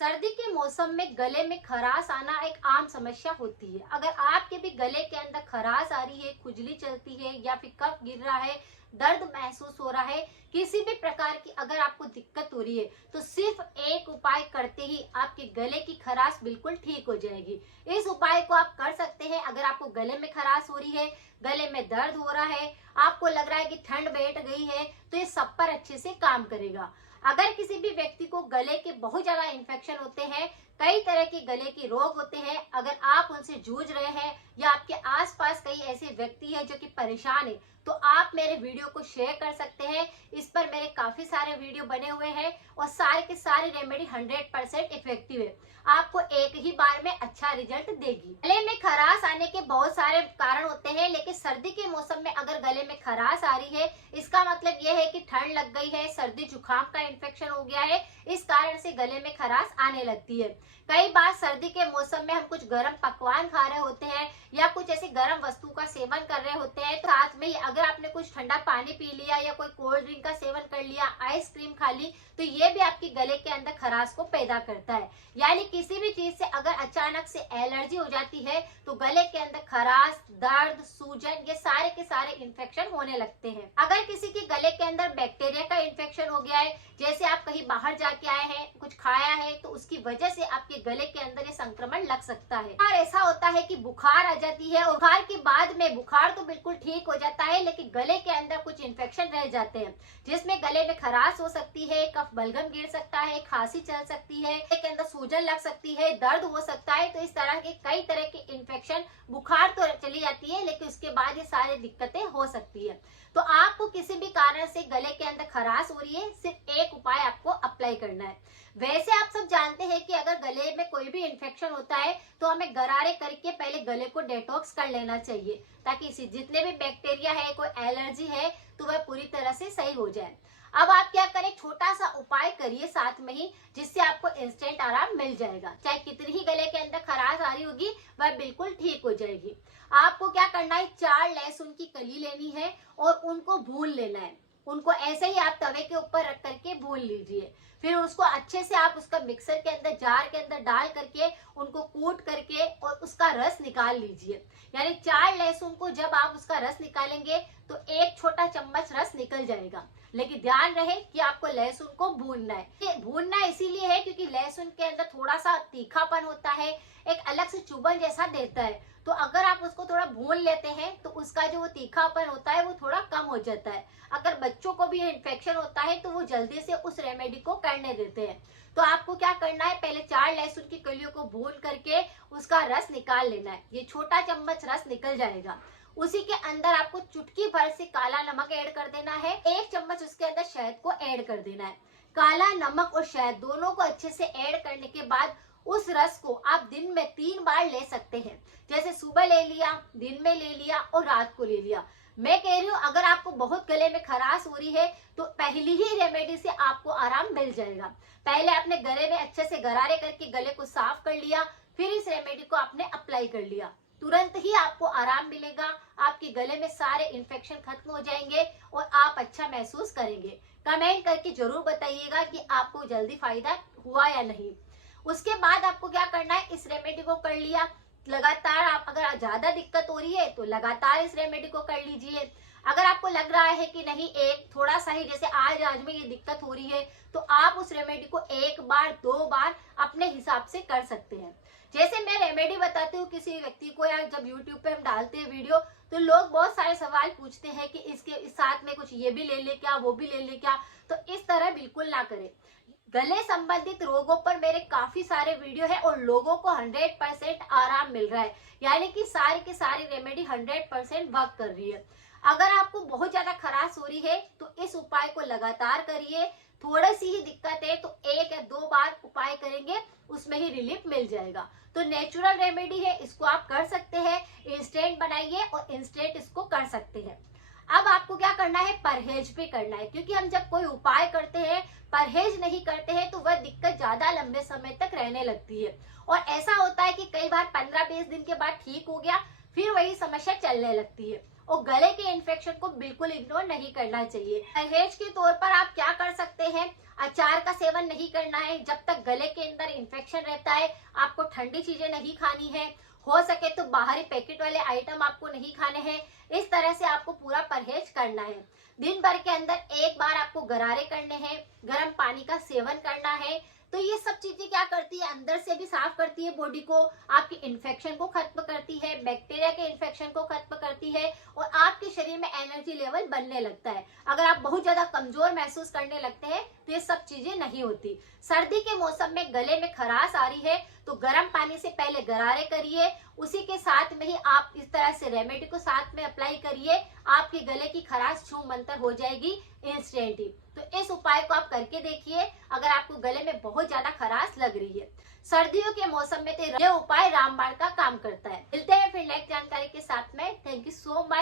सर्दी के मौसम में गले में खराश आना एक आम समस्या होती है। अगर आपके भी गले के अंदर खराश आ रही है, खुजली चलती है या फिर कफ गिर रहा है, दर्द महसूस हो रहा है, किसी भी प्रकार की अगर आपको दिक्कत हो रही है तो सिर्फ एक उपाय करते ही आपके गले की खराश बिल्कुल ठीक हो जाएगी। इस उपाय को आप कर सकते हैं। अगर आपको गले में खराश हो रही है, गले में दर्द हो रहा है, आपको लग रहा है कि ठंड बैठ गई है, तो ये सब पर अच्छे से काम करेगा। अगर किसी भी व्यक्ति को गले के बहुत ज्यादा इन्फेक्शन होते हैं, कई तरह के गले के रोग होते हैं, अगर आप उनसे जूझ रहे हैं या आपके आसपास कई ऐसे व्यक्ति हैं जो कि परेशान है, तो आप मेरे वीडियो को शेयर कर सकते हैं। इस पर मेरे काफी सारे वीडियो बने हुए हैं और सारे के सारे रेमेडी 100% इफेक्टिव है। आपको एक ही बार में अच्छा रिजल्ट देगी। गले में खराश आने के बहुत सारे कारण होते हैं, लेकिन सर्दी के मौसम में अगर गले में खराश आ रही है, इसका मतलब यह है कि ठंड लग गई है, सर्दी जुकाम का इन्फेक्शन हो गया है, इस कारण से गले में खराश आने लगती है। कई बार सर्दी के मौसम में हम कुछ गर्म पकवान खा रहे होते हैं या कुछ ऐसी गर्म वस्तु का सेवन कर रहे होते हैं, तो साथ में अगर आपने कुछ ठंडा पानी पी लिया या कोई कोल्ड ड्रिंक का सेवन कर लिया, आइसक्रीम खा ली, तो ये भी आपके गले के अंदर खराश को पैदा करता है। यानी किसी भी चीज से अगर अचानक से एलर्जी हो जाती है तो गले के अंदर खराश, दर्द, सूजन, ये सारे के सारे इन्फेक्शन होने लगते हैं। अगर किसी के गले के अंदर बैक्टीरिया का इन्फेक्शन हो गया है, जैसे आप कहीं बाहर जाके आए हैं, कुछ खाया है, तो उसकी वजह से आपके गले के अंदर ये संक्रमण लग सकता है। और ऐसा होता है कि बुखार आ जाती है और बुखार के बाद में बुखार तो बिल्कुल ठीक हो जाता है, लेकिन गले के अंदर कुछ इन्फेक्शन रह जाते हैं, जिसमें गले में खराश हो सकती है, कफ बलगम गिर सकता है, खांसी चल सकती है, गले के अंदर सूजन लग सकती है, दर्द हो सकता है। तो इस तरह के कई तरह के इन्फेक्शन, बुखार तो चली जाती है लेकिन उसके बाद ये सारी दिक्कतें हो सकती है। तो आपको किसी भी कारण से गले के अंदर खराश हो रही है, सिर्फ एक उपाय आपको अप्लाई करना है। वैसे आप सब जानते हैं कि अगर गले में कोई भी इन्फेक्शन होता है तो हमें गरारे करके पहले गले को डेटॉक्स कर लेना चाहिए, ताकि जितने भी बैक्टीरिया है, कोई एलर्जी है, तो वह पूरी तरह से सही हो जाए। अब आप क्या करें, छोटा सा उपाय करिए साथ में ही, जिससे आपको इंस्टेंट आराम मिल जाएगा। चाहे कितनी ही गले के अंदर खराश आ रही होगी, वह बिल्कुल ठीक हो जाएगी। आपको क्या करना है, 4 लहसुन की कली लेनी है और उनको भून लेना है। उनको ऐसे ही आप तवे के ऊपर रख करके भून लीजिए। फिर उसको अच्छे से आप उसका मिक्सर के अंदर, जार के अंदर डाल करके उनको कूट करके और उसका रस निकाल लीजिए। यानी 4 लहसुन को जब आप उसका रस निकालेंगे तो 1 छोटा चम्मच रस निकल जाएगा। लेकिन ध्यान रहे कि आपको लहसुन को भूनना है। ये भूनना इसीलिए है क्योंकि लहसुन के अंदर थोड़ा सा तीखापन होता है, एक अलग से चुभन जैसा देता है। तो अगर आप उसको थोड़ा भून लेते हैं तो उसका जो तीखापन होता है वो थोड़ा कम हो जाता है। अगर बच्चों को भी इन्फेक्शन होता है तो वो जल्दी से उस रेमेडी को करने देते हैं। तो आपको क्या करना है, पहले 4 लहसुन की कलियों को भून करके उसका रस निकाल लेना है। ये छोटा चम्मच रस निकल जाएगा। उसी के अंदर आपको चुटकी भर से काला नमक ऐड कर देना है। 1 चम्मच उसके अंदर शहद को ऐड कर देना है। काला नमक और शहद दोनों को अच्छे से ऐड करने के बाद उस रस को आप दिन में 3 बार ले सकते हैं। जैसे सुबह ले लिया, दिन में ले लिया और रात को ले लिया। मैं कह रही हूँ अगर आपको बहुत गले में खराश हो रही है तो पहली ही रेमेडी से आपको आराम मिल जाएगा। पहले आपने गले में अच्छे से गरारे करके गले को साफ कर लिया, फिर इस रेमेडी को आपने अप्लाई कर लिया, तुरंत ही आपको आराम मिलेगा। आपके गले में सारे इन्फेक्शन खत्म हो जाएंगे और आप अच्छा महसूस करेंगे। कमेंट करके जरूर बताइएगा कि आपको जल्दी फायदा हुआ या नहीं। उसके बाद आपको क्या करना है, इस रेमेडी को कर लिया, लगातार आप अगर ज्यादा दिक्कत हो रही है तो लगातार इस रेमेडी को कर लीजिए। अगर आपको लग रहा है कि नहीं, एक थोड़ा सा ही, जैसे आज में ये दिक्कत हो रही है, तो आप उस रेमेडी को 1 बार 2 बार अपने हिसाब से कर सकते हैं। जैसे मैं रेमेडी बताती हूँ किसी व्यक्ति को, या जब यूट्यूब पे हम डालते हैं वीडियो, तो लोग बहुत सारे सवाल पूछते हैं कि इसके साथ में कुछ ये भी ले ले क्या, वो भी ले ले क्या। तो इस तरह बिल्कुल ना करें। गले संबंधित रोगों पर मेरे काफी सारे वीडियो है और लोगों को 100% आराम मिल रहा है। यानी कि सारी की सारी रेमेडी 100% वर्क कर रही है। अगर आपको बहुत ज्यादा खराश हो रही है तो इस उपाय को लगातार करिए। थोड़ी सी ही दिक्कत है तो 1 या 2 बार उपाय करेंगे, उसमें ही रिलीफ मिल जाएगा। तो नेचुरल रेमेडी है, इसको आप कर सकते हैं। इंस्टेंट बनाइए और इंस्टेंट इसको कर सकते हैं। अब आपको क्या करना है, परहेज भी करना है, क्योंकि हम जब कोई उपाय करते हैं, परहेज नहीं करते हैं, तो वह दिक्कत ज्यादा लंबे समय तक रहने लगती है। और ऐसा होता है कि कई बार 15-20 दिन के बाद ठीक हो गया, फिर वही समस्या चलने लगती है। और गले के इन्फेक्शन को बिल्कुल इग्नोर नहीं करना चाहिए। परहेज के तौर पर आप क्या कर सकते हैं, अचार का सेवन नहीं करना है। जब तक गले के अंदर इन्फेक्शन रहता है आपको ठंडी चीजें नहीं खानी है। हो सके तो बाहरी पैकेट वाले आइटम आपको नहीं खाने हैं। इस तरह से आपको पूरा परहेज करना है। दिन भर के अंदर एक बार आपको गरारे करने हैं, गर्म पानी का सेवन करना है। तो ये सब चीजें क्या करती है, अंदर से भी साफ करती है बॉडी को, आपकी इन्फेक्शन को खत्म करती है, बैक्टीरिया के इन्फेक्शन को खत्म करती है और आपके शरीर में एनर्जी लेवल बनने लगता है। अगर आप बहुत ज्यादा कमजोर महसूस करने लगते हैं तो ये सब चीजें नहीं होती। सर्दी के मौसम में गले में खराश आ रही है तो गर्म पानी से पहले गरारे करिए, उसी के साथ में ही आप इस तरह से रेमेडी को साथ में अप्लाई करिए, आपके गले की खराश छू मंतर हो जाएगी इंस्टेंट ही। तो इस उपाय को आप करके देखिए अगर आपको गले में बहुत ज्यादा खराश लग रही है। सर्दियों के मौसम में तो यह उपाय रामबाण का काम करता है। मिलते हैं फिर नेक्स्ट जानकारी के साथ में। Thank you so much.